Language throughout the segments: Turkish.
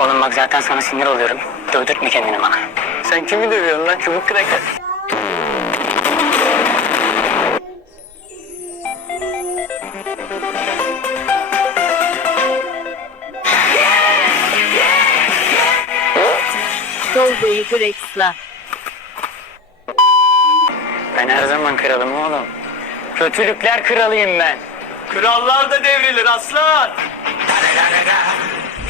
Oğlum bak zaten sana sinir oluyorum. Dövdürtme kendini bana. Sen kimi dövüyorsun lan çubuk kraker? Tolga'yı Grex'la. Ben her zaman kralım oğlum. Kötülükler kralıyım ben. Krallar da devrilir aslan.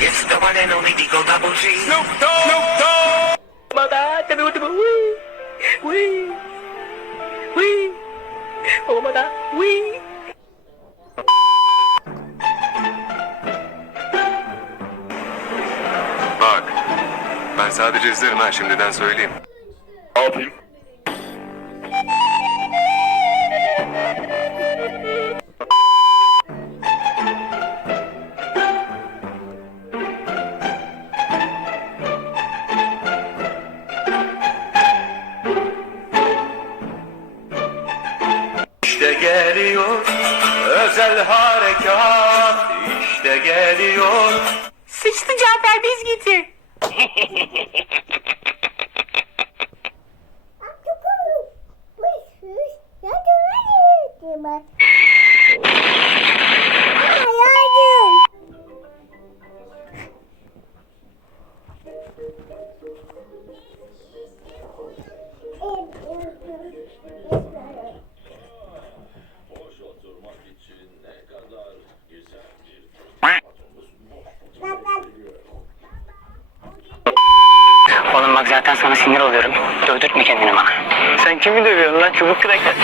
It's the one and only Digo Double G. Snoop Dogg. Snoop Dogg. Bada tabi udu wee wee wee olmadan wee Bak, ben sadece izlerim ha şimdiden söyleyeyim. Ne yapayım? İşte geliyor özel harekat işte geliyor Sıçtı Cafer biz getir. Oğlum bak zaten sana sinir oluyorum. Dövdürtme kendini bana. Sen kimi dövüyorsun lan çubuk kraker?